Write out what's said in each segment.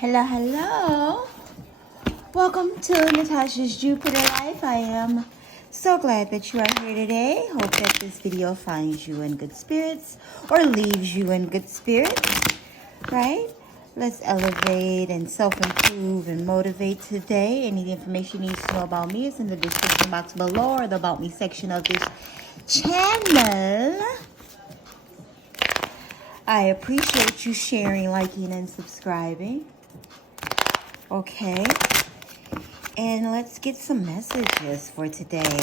Hello, hello. Welcome to Natasha's Jupiter Life. I am so glad that you are here today. Hope that this video finds you in good spirits or leaves you in good spirits, right? Let's elevate and self-improve and motivate today. Any information you need to know about me is in the description box below or the About Me section of this channel. I appreciate you sharing, liking, and subscribing. Okay, and let's get some messages for today.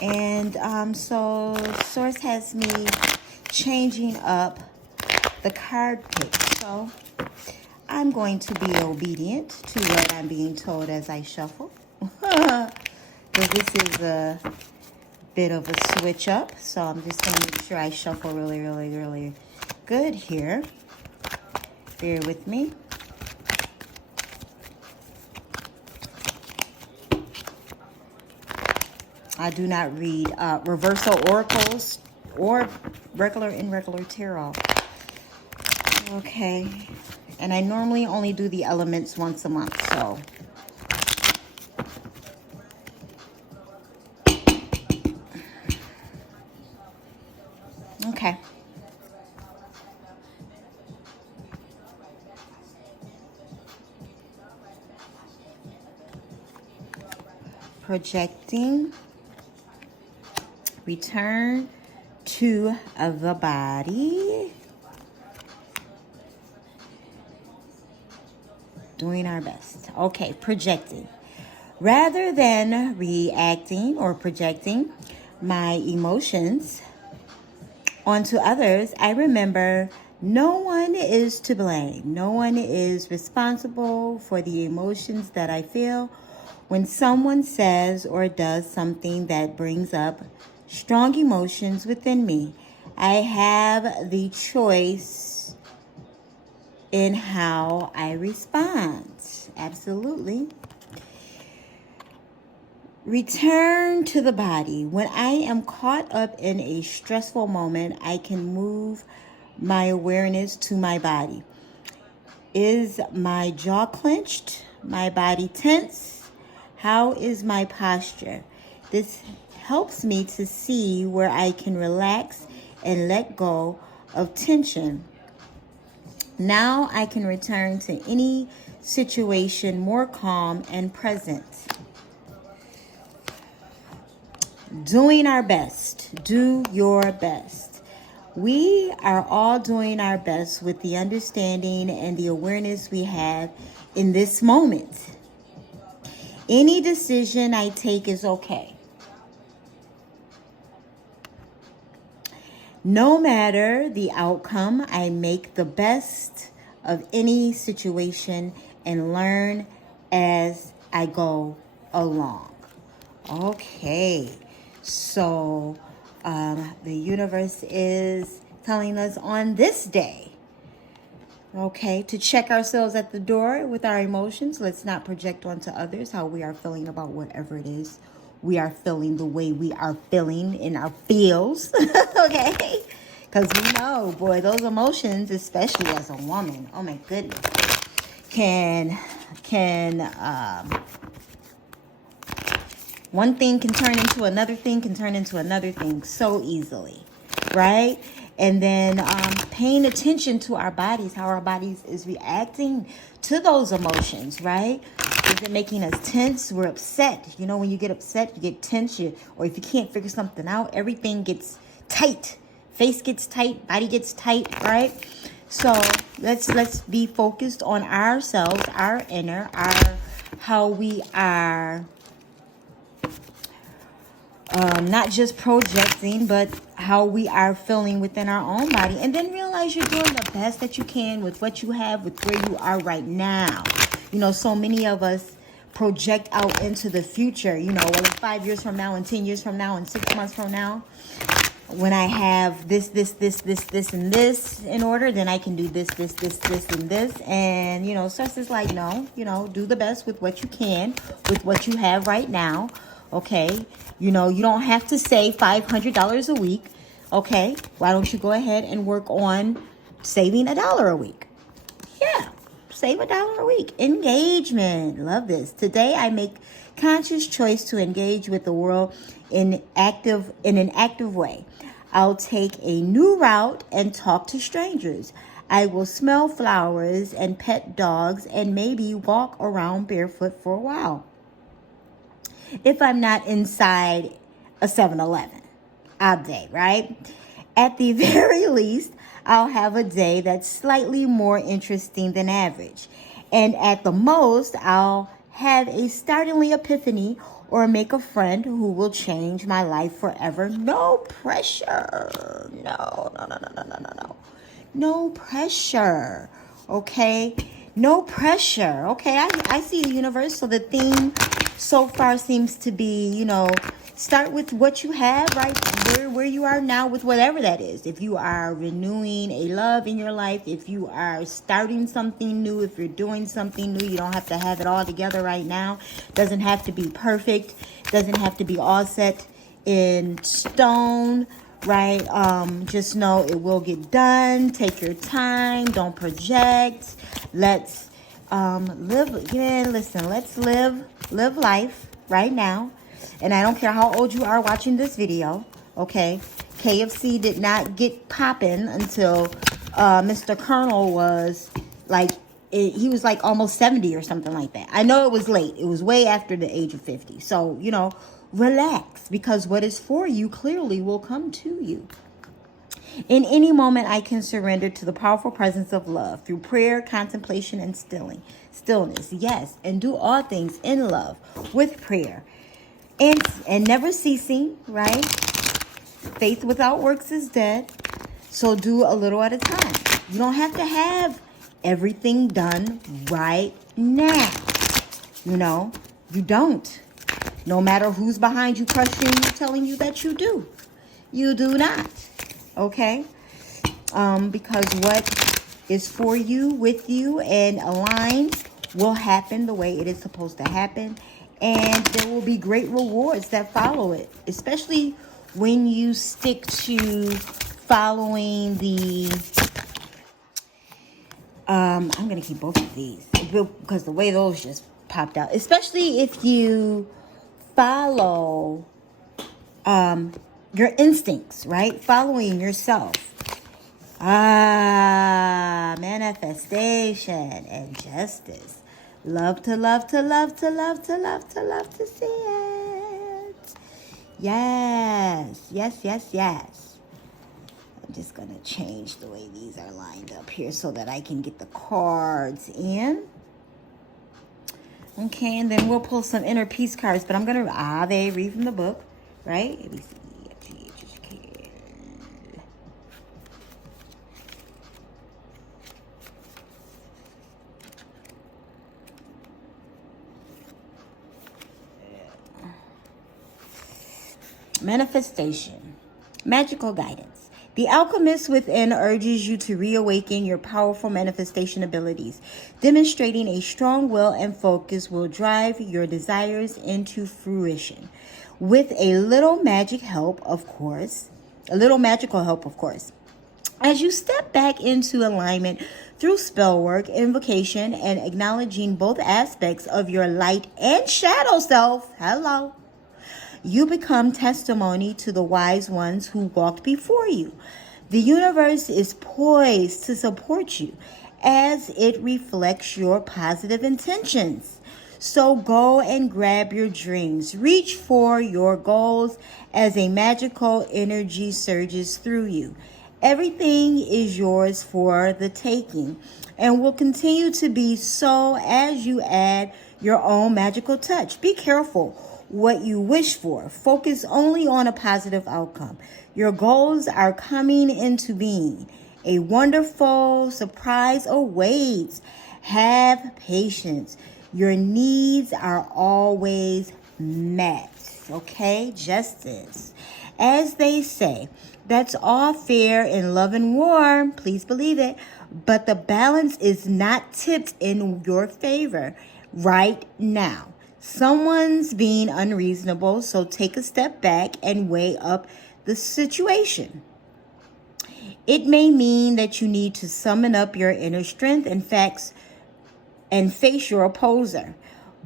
And so Source has me changing up the card pick. So I'm going to be obedient to what I'm being told as I shuffle. Because this is a bit of a switch up. So I'm just going to make sure I shuffle really good here. Bear with me. I do not read reversal oracles or regular and irregular tarot. Okay. And I normally only do the elements once a month, so. Okay. Projecting. Return to the body. Doing our best. Okay, projecting. Rather than reacting or projecting my emotions onto others, I remember no one is to blame. No one is responsible for the emotions that I feel when someone says or does something that brings up strong emotions within me. I have the choice in how I respond. Absolutely. Return to the body. When I am caught up in a stressful moment, I can move my awareness to my body. Is my jaw clenched? My body tense? How is my posture? This helps me to see where I can relax and let go of tension. Now I can return to any situation more calm and present. Doing our best. Do your best. We are all doing our best with the understanding and the awareness we have in this moment. Any decision I take is okay. No matter the outcome, I make the best of any situation and learn as I go along. Okay, so the universe is telling us on this day, okay, to check ourselves at the door with our emotions. Let's not project onto others how we are feeling about whatever it is we are feeling, the way we are feeling in our feels. Okay, because we know, boy, those emotions, especially as a woman, oh my goodness, can one thing can turn into another thing, can turn into another thing so easily, right? And then paying attention to our bodies, how our bodies is reacting to those emotions, right? Is it making us tense? We're upset. You know, when you get upset, you get tense. Or if you can't figure something out, everything gets tight. Face gets tight, body gets tight, right? So let's be focused on ourselves, our inner, how we are not just projecting, but how we are feeling within our own body. And then realize you're doing the best that you can with what you have, with where you are right now. You know, so many of us project out into the future. You know, well, in 5 years from now, and 10 years from now, and 6 months from now, when I have this, and this in order, then I can do this, and this. And, you know, Stress is like, no, you know, do the best with what you can, with what you have right now. Okay. You know, you don't have to save $500 a week. Okay. Why don't you go ahead and work on saving $1 a week? Yeah. save $1 a week. Engagement. Love this. Today I make conscious choice to engage with the world in an active way. I'll take a new route and talk to strangers. I will smell flowers and pet dogs and maybe walk around barefoot for a while. If I'm not inside a 7-Eleven all day, right? At the very least, I'll have a day that's slightly more interesting than average. And at the most, I'll have a startling epiphany or make a friend who will change my life forever. No pressure. No. No pressure. Okay? No pressure. Okay, I see the universe. So the theme so far seems to be, start with what you have, right? Where you are now with whatever that is. If you are renewing a love in your life, if you are starting something new, if you're doing something new, you don't have to have it all together right now. Doesn't have to be perfect. Doesn't have to be all set in stone, right? Just know it will get done. Take your time. Don't project. Let's live. Yeah, listen, let's live life right now. And I don't care how old you are watching this video, okay? KFC did not get popping until Mr. Colonel was he was like almost 70 or something like that. I know it was late. It was way after the age of 50. So, relax, because what is for you clearly will come to you. In any moment, I can surrender to the powerful presence of love through prayer, contemplation, and stillness. Yes, and do all things in love with prayer. And never ceasing, right? Faith without works is dead. So do a little at a time. You don't have to have everything done right now. You don't. No matter who's behind you, crushing you, telling you that you do. You do not. Okay? Because what is for you, with you, and aligned will happen the way it is supposed to happen. And there will be great rewards that follow it, especially when you stick to following the, I'm going to keep both of these because the way those just popped out, especially if you follow your instincts, right? Following yourself. Manifestation and justice. Love to see it. Yes. I'm just going to change the way these are lined up here so that I can get the cards in. Okay, and then we'll pull some inner peace cards. But I'm going to, they read from the book, right? A, B, C, D, F, G, H, I, K. Manifestation. Magical guidance. The alchemist within urges you to reawaken your powerful manifestation abilities. Demonstrating a strong will and focus will drive your desires into fruition. With a little magical help, of course. As you step back into alignment through spell work, invocation, and acknowledging both aspects of your light and shadow self, you become testimony to the wise ones who walked before you. The universe is poised to support you as it reflects your positive intentions. So go and grab your dreams. Reach for your goals as a magical energy surges through you. Everything is yours for the taking and will continue to be so as you add your own magical touch. Be careful what you wish for. Focus only on a positive outcome. Your goals are coming into being. A wonderful surprise awaits. Have patience. Your needs are always met. Okay? Justice. As they say, that's all fair in love and war. Please believe it. But the balance is not tipped in your favor right now. Someone's being unreasonable, so take a step back and weigh up the situation. It may mean that you need to summon up your inner strength and facts and face your opposer.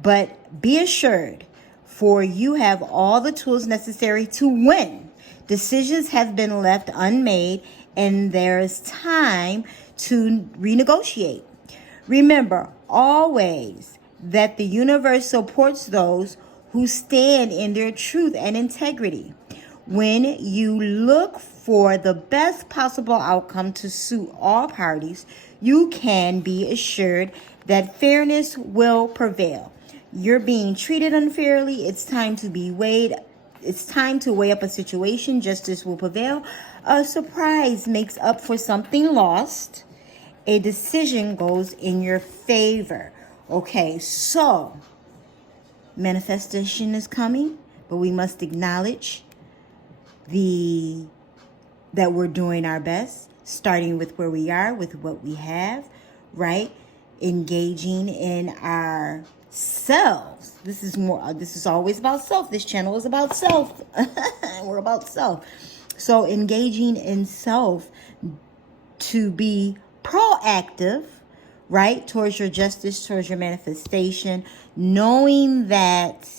But be assured, for you have all the tools necessary to win. Decisions have been left unmade, and there's time to renegotiate. Remember always that the universe supports those who stand in their truth and integrity. When you look for the best possible outcome to suit all parties, you can be assured that fairness will prevail. You're being treated unfairly. It's time to weigh up a situation. Justice will prevail. A surprise makes up for something lost. A decision goes in your favor. Okay, so manifestation is coming, but we must acknowledge that we're doing our best, starting with where we are, with what we have, right? Engaging in ourselves. This is always about self. This channel is about self. We're about self. So engaging in self to be proactive, right? Towards your justice, towards your manifestation, knowing that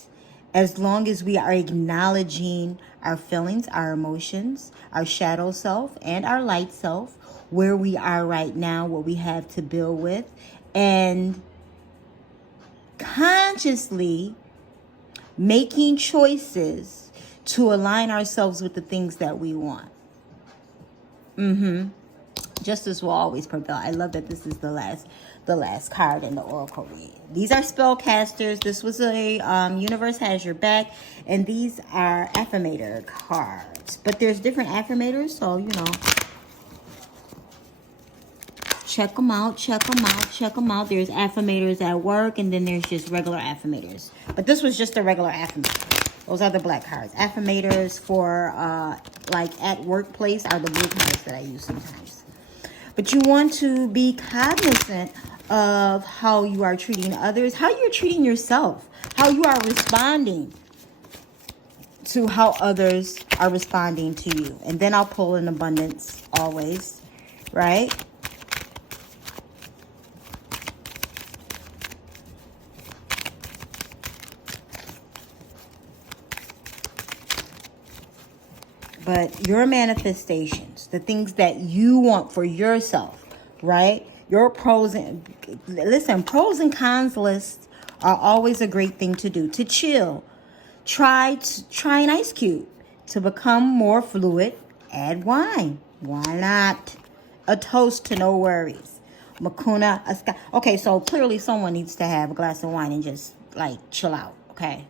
as long as we are acknowledging our feelings, our emotions, our shadow self, and our light self, where we are right now, what we have to build with, and consciously making choices to align ourselves with the things that we want. Justice will always prevail. I love that this is the last card in the oracle read. These are spellcasters. This was a universe has your back, and these are affirmator cards. But there's different affirmators, so check them out. There's affirmators at work, and then there's just regular affirmators. But this was just a regular affirmator. Those are the black cards. Affirmators for like at workplace are the blue cards that I use sometimes. But you want to be cognizant of how you are treating others, how you're treating yourself, how you are responding to how others are responding to you. And then I'll pull in abundance always, right? But your manifestations, the things that you want for yourself, right? Your pros and cons lists are always a great thing to do. To chill, try an ice cube. To become more fluid, add wine. Why not? A toast to no worries. Makuna, okay, so clearly someone needs to have a glass of wine and just like chill out. Okay,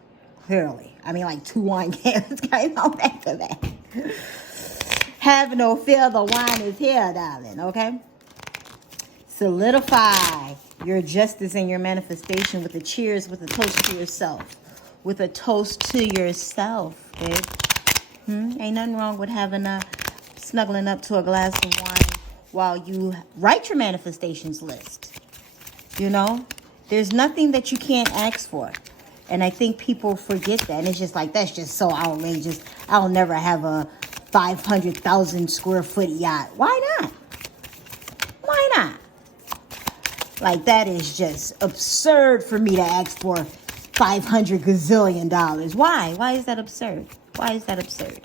clearly. I mean, like 2 wine cans. Kind of back to that. Have no fear, the wine is here, darling, okay? Solidify your justice and your manifestation with a cheers, with a toast to yourself. With a toast to yourself, babe. Ain't nothing wrong with snuggling up to a glass of wine while you write your manifestations list. There's nothing that you can't ask for. And I think people forget that. And it's just like, that's just so outrageous. I'll never have a 500,000 square foot yacht. Why not? Why not? Like, that is just absurd for me to ask for $500 gazillion. Why? Why is that absurd? Why is that absurd?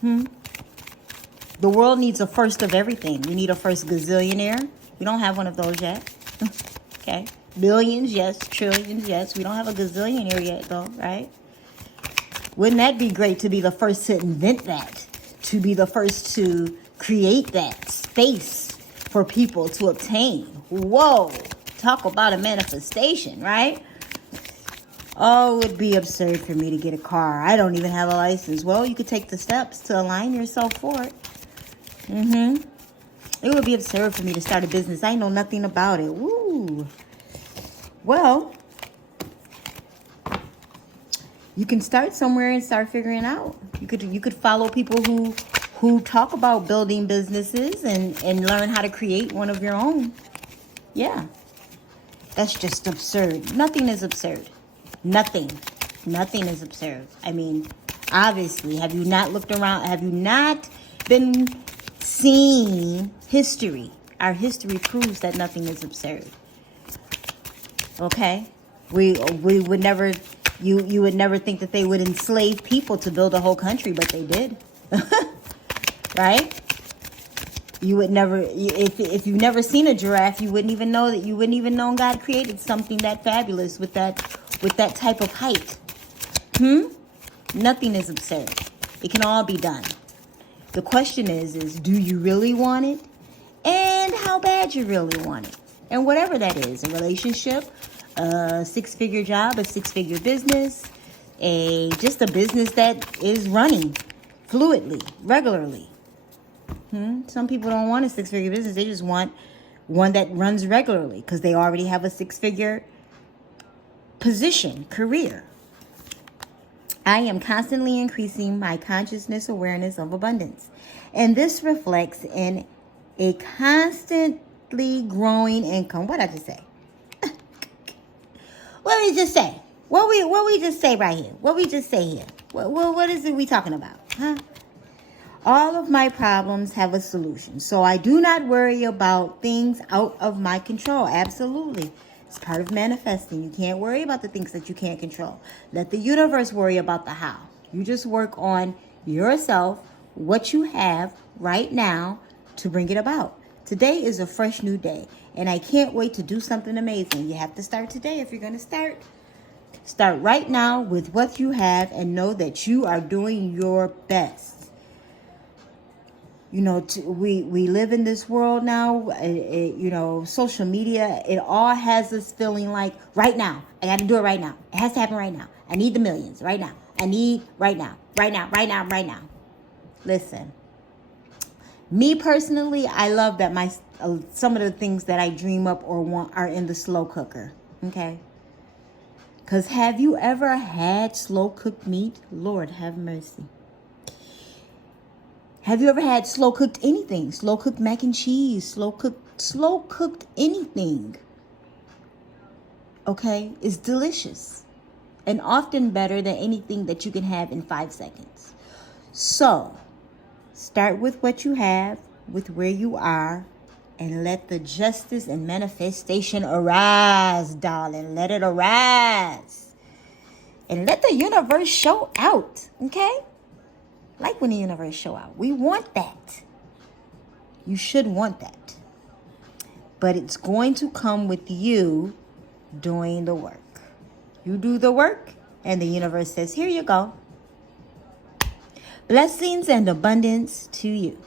The world needs a first of everything. We need a first gazillionaire. We don't have one of those yet. Okay. Billions, yes. Trillions, yes. We don't have a gazillionaire yet, though, right? Wouldn't that be great to be the first to invent that? To be the first to create that space for people to obtain. Whoa. Talk about a manifestation, right? Oh, it would be absurd for me to get a car. I don't even have a license. Well, you could take the steps to align yourself for it. It would be absurd for me to start a business. I know nothing about it. Woo. Well, you can start somewhere and start figuring out. You could follow people who talk about building businesses and learn how to create one of your own. Yeah. That's just absurd. Nothing is absurd. Nothing is absurd. I mean, obviously, have you not looked around? Have you not been seeing history? Our history proves that nothing is absurd. Okay? We would never, you would never think that they would enslave people to build a whole country, but they did. Right? You would never, if you've never seen a giraffe, you wouldn't even know God created something that fabulous with that type of height. Nothing is absurd. It can all be done. The question is do you really want it? And how bad you really want it? And whatever that is, a relationship, a six-figure job, a six-figure business, just a business that is running fluidly, regularly. Some people don't want a six-figure business. They just want one that runs regularly because they already have a six-figure position, career. I am constantly increasing my consciousness awareness of abundance. And this reflects in a constantly growing income. What did I just say? What did we just say? What we just say right here? What we just say here? What is it we talking about? All of my problems have a solution. So I do not worry about things out of my control. Absolutely. It's part of manifesting. You can't worry about the things that you can't control. Let the universe worry about the how. You just work on yourself, what you have right now to bring it about. Today is a fresh new day, and I can't wait to do something amazing. You have to start today if you're going to start. Start right now with what you have and know that you are doing your best. You know, we live in this world now, you know, social media, it all has us feeling like right now. I got to do it right now. It has to happen right now. I need the millions right now. I need right now, right now, right now, right now. Listen, me personally, I love that some of the things that I dream up or want are in the slow cooker. Okay. Because have you ever had slow cooked meat? Lord have mercy. Have you ever had slow cooked anything? Slow cooked mac and cheese, slow cooked anything. Okay? It's delicious. And often better than anything that you can have in 5 seconds. So, start with what you have, with where you are, and let the justice and manifestation arise, darling. Let it arise. And let the universe show out. Okay? Like when the universe show out. We want that. You should want that. But it's going to come with you doing the work. You do the work, and the universe says, here you go. Blessings and abundance to you.